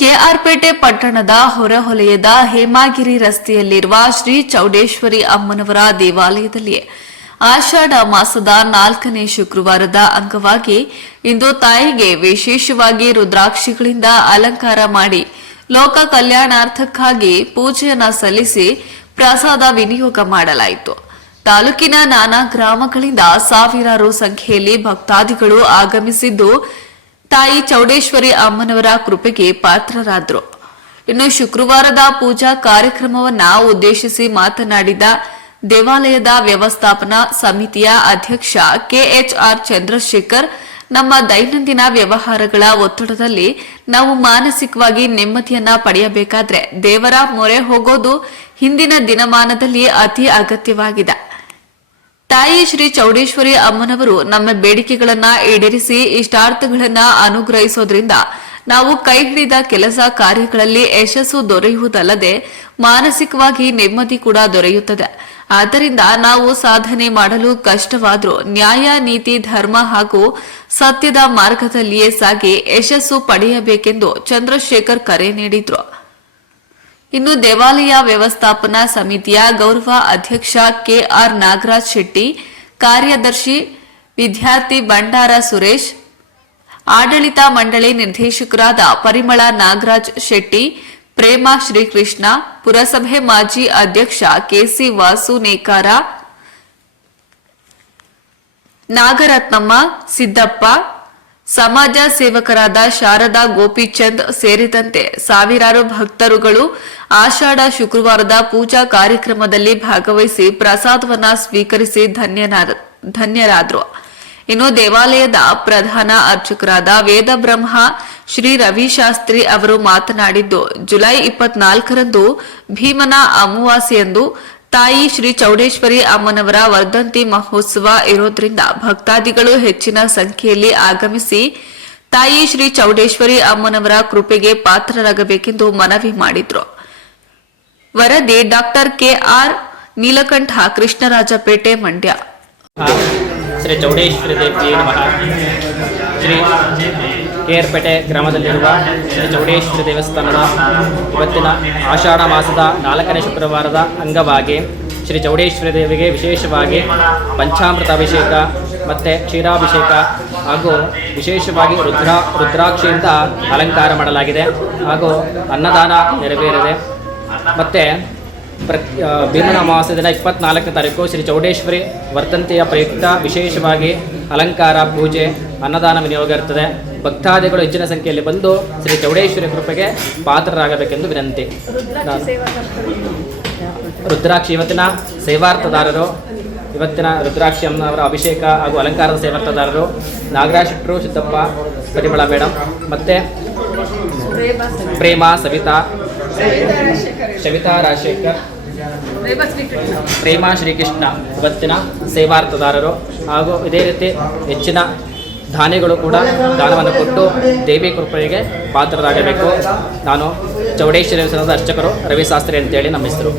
ಕೆಆರ್ಪೇಟೆ ಪಟ್ಟಣದ ಹೊರಹೊಲಯದ ಹೇಮಾಗಿರಿ ರಸ್ತೆಯಲ್ಲಿರುವ ಶ್ರೀ ಚೌಡೇಶ್ವರಿ ಅಮ್ಮನವರ ದೇವಾಲಯದಲ್ಲಿ ಆಷಾಢ ಮಾಸದ ನಾಲ್ಕನೇ ಶುಕ್ರವಾರದ ಅಂಗವಾಗಿ ಇಂದು ತಾಯಿಗೆ ವಿಶೇಷವಾಗಿ ರುದ್ರಾಕ್ಷಿಗಳಿಂದ ಅಲಂಕಾರ ಮಾಡಿ ಲೋಕ ಕಲ್ಯಾಣಾರ್ಥಕ್ಕಾಗಿ ಪೂಜೆಯನ್ನ ಸಲ್ಲಿಸಿ ಪ್ರಸಾದ ವಿನಿಯೋಗ ಮಾಡಲಾಯಿತು. ತಾಲೂಕಿನ ನಾನಾ ಗ್ರಾಮಗಳಿಂದ ಸಾವಿರಾರು ಸಂಖ್ಯೆಯಲ್ಲಿ ಭಕ್ತಾದಿಗಳು ಆಗಮಿಸಿದ್ದು ತಾಯಿ ಚೌಡೇಶ್ವರಿ ಅಮ್ಮನವರ ಕೃಪೆಗೆ ಪಾತ್ರರಾದರು. ಇನ್ನು ಶುಕ್ರವಾರದ ಪೂಜಾ ಕಾರ್ಯಕ್ರಮವನ್ನ ಉದ್ದೇಶಿಸಿ ಮಾತನಾಡಿದ ದೇವಾಲಯದ ವ್ಯವಸ್ಥಾಪನಾ ಸಮಿತಿಯ ಅಧ್ಯಕ್ಷ ಕೆಎಚ್ಆರ್ ಚಂದ್ರಶೇಖರ್, ನಮ್ಮ ದೈನಂದಿನ ವ್ಯವಹಾರಗಳ ಒತ್ತಡದಲ್ಲಿ ನಾವು ಮಾನಸಿಕವಾಗಿ ನೆಮ್ಮದಿಯನ್ನ ಪಡೆಯಬೇಕಾದ್ರೆ ದೇವರ ಮೊರೆ ಹೋಗೋದು ಹಿಂದಿನ ದಿನಮಾನದಲ್ಲಿ ಅತಿ ಅಗತ್ಯವಾಗಿದೆ. ತಾಯಿ ಶ್ರೀ ಚೌಡೇಶ್ವರಿ ಅಮ್ಮನವರು ನಮ್ಮ ಬೇಡಿಕೆಗಳನ್ನ ಈಡೇರಿಸಿ ಇಷ್ಟಾರ್ಥಗಳನ್ನ ಅನುಗ್ರಹಿಸೋದ್ರಿಂದ ನಾವು ಕೈ ಹಿಡಿದ ಕೆಲಸ ಕಾರ್ಯಗಳಲ್ಲಿ ಯಶಸ್ಸು ದೊರೆಯುವುದಲ್ಲದೆ ಮಾನಸಿಕವಾಗಿ ನೆಮ್ಮದಿ ಕೂಡ ದೊರೆಯುತ್ತದೆ. ಆದ್ದರಿಂದ ನಾವು ಸಾಧನೆ ಮಾಡಲು ಕಷ್ಟವಾದರೂ ನ್ಯಾಯ, ನೀತಿ, ಧರ್ಮ ಹಾಗೂ ಸತ್ಯದ ಮಾರ್ಗದಲ್ಲಿಯೇ ಸಾಗಿ ಯಶಸ್ಸು ಪಡೆಯಬೇಕೆಂದು ಚಂದ್ರಶೇಖರ್ ಕರೆ ನೀಡಿದ್ರು. ಇನ್ನು ದೇವಾಲಯ ವ್ಯವಸ್ಥಾಪನಾ ಸಮಿತಿಯ ಗೌರವ ಅಧ್ಯಕ್ಷ ಕೆಆರ್ ನಾಗರಾಜ್ ಶೆಟ್ಟಿ, ಕಾರ್ಯದರ್ಶಿ ವಿದ್ಯಾರ್ಥಿ ಬಂಡಾರ ಸುರೇಶ್, ಆಡಳಿತ ಮಂಡಳಿ ನಿರ್ದೇಶಕರಾದ ಪರಿಮಳ ನಾಗರಾಜ್ ಶೆಟ್ಟಿ, ಪ್ರೇಮ ಶ್ರೀಕೃಷ್ಣ, ಪುರಸಭೆ ಮಾಜಿ ಅಧ್ಯಕ್ಷ ಕೆಸಿ ವಾಸು ನೇಕಾರ, ನಾಗರತ್ನಮ್ಮ, ಸಿದ್ದಪ್ಪ ಸಮಾಜ ಸೇವಕರಾದ ಶಾರದಾ ಗೋಪಿಚಂದ್ ಸೇರಿದಂತೆ ಸಾವಿರಾರು ಭಕ್ತರುಗಳು ಆಷಾಢ ಶುಕ್ರವಾರದ ಪೂಜಾ ಕಾರ್ಯಕ್ರಮದಲ್ಲಿ ಭಾಗವಹಿಸಿ ಪ್ರಸಾದವನ್ನ ಸ್ವೀಕರಿಸಿ ಧನ್ಯರಾದರು. ಇನ್ನು ದೇವಾಲಯದ ಪ್ರಧಾನ ಅರ್ಚಕರಾದ ವೇದಬ್ರಹ್ಮ ಶ್ರೀ ರವಿಶಾಸ್ತ್ರಿ ಅವರು ಮಾತನಾಡಿದ್ದು, ಜುಲೈ ಇಪ್ಪತ್ನಾಲ್ಕರಂದು ಭೀಮನ ಅಮಾವಾಸ್ಯೆಯಂದು ತಾಯಿ ಶ್ರೀ ಚೌಡೇಶ್ವರಿ ಅಮ್ಮನವರ ವರ್ಧಂತಿ ಮಹೋತ್ಸವ ಇರೋದ್ರಿಂದ ಭಕ್ತಾದಿಗಳು ಹೆಚ್ಚಿನ ಸಂಖ್ಯೆಯಲ್ಲಿ ಆಗಮಿಸಿ ತಾಯಿ ಶ್ರೀ ಚೌಡೇಶ್ವರಿ ಅಮ್ಮನವರ ಕೃಪೆಗೆ ಪಾತ್ರರಾಗಬೇಕೆಂದು ಮನವಿ ಮಾಡಿದ್ರು. ವರದಿ doctor K R Neelakantha, Krishnarajapete, Mandya. Shri Chowdeshwari Shri Kerpete ಗ್ರಾಮದಲ್ಲಿರುವ ಶ್ರೀ ಚೌಡೇಶ್ವರಿ ದೇವಸ್ಥಾನದ ಇವತ್ತಿನ ಆಷಾಢ ಮಾಸದ ನಾಲ್ಕನೇ ಶುಕ್ರವಾರದ ಅಂಗವಾಗಿ ಶ್ರೀ ಚೌಡೇಶ್ವರಿ ದೇವಿಗೆ ವಿಶೇಷವಾಗಿ ಪಂಚಾಮೃತ ಅಭಿಷೇಕ ಮತ್ತು ಕ್ಷೀರಾಭಿಷೇಕ ಹಾಗೂ ವಿಶೇಷವಾಗಿ ರುದ್ರ ರುದ್ರಾಕ್ಷಿಯಿಂದ ಅಲಂಕಾರ ಮಾಡಲಾಗಿದೆ ಹಾಗೂ ಅನ್ನದಾನ ನೆರವೇರಿದೆ. ಮತ್ತು ಪ್ರತಿ ಆ, ಭೀಮನ ಅಮಾವಾಸ್ಯ ದಿನ ಇಪ್ಪತ್ನಾಲ್ಕನೇ ತಾರೀಕು ಶ್ರೀ ಚೌಡೇಶ್ವರಿ ವರ್ಧಂತಿಯ ಪ್ರಯುಕ್ತ ವಿಶೇಷವಾಗಿ ಅಲಂಕಾರ ಪೂಜೆ ಅನ್ನದಾನ ವಿನಿಯೋಗ ಇರ್ತದೆ. ಭಕ್ತಾದಿಗಳು ಹೆಚ್ಚಿನ ಸಂಖ್ಯೆಯಲ್ಲಿ ಬಂದು ಶ್ರೀ ಚೌಡೇಶ್ವರಿ ಕೃಪೆಗೆ ಪಾತ್ರರಾಗಬೇಕೆಂದು ವಿನಂತಿ. ರುದ್ರಾಕ್ಷಿ ಇವತ್ತಿನ ಸೇವಾರ್ಥದಾರರು, ಇವತ್ತಿನ ರುದ್ರಾಕ್ಷಿ ಅಮ್ಮನವರ ಅಭಿಷೇಕ ಹಾಗೂ ಅಲಂಕಾರದ ಸೇವಾರ್ಥದಾರರು, ನಾಗರಾಜ್ ಶೆಟ್ಟರು ಸಿದ್ದಪ್ಪ ಪರಿಮಳ ಮೇಡಮ್ ಮತ್ತು ಪ್ರೇಮ, ಸವಿತಾ ಸವಿತಾ ರಾಜಶೇಖರ್, ಪ್ರೇಮ ಶ್ರೀಕೃಷ್ಣ, ಇವತ್ತಿನ ಸೇವಾರ್ಥದಾರರು ಹಾಗೂ ಇದೇ ರೀತಿ ಹೆಚ್ಚಿನ ದಾನಿಗಳು ಕೂಡ ದಾನವನ್ನು ಕೊಟ್ಟು ದೇವಿ ಕೃಪೆಗೆ ಪಾತ್ರರಾಗಬೇಕು. ನಾನು ಚೌಡೇಶ್ವರಿ ಅರ್ಚಕರು ರವಿಶಾಸ್ತ್ರಿ ಅಂತೇಳಿ ನಮ್ಮ ಹೆಸರು.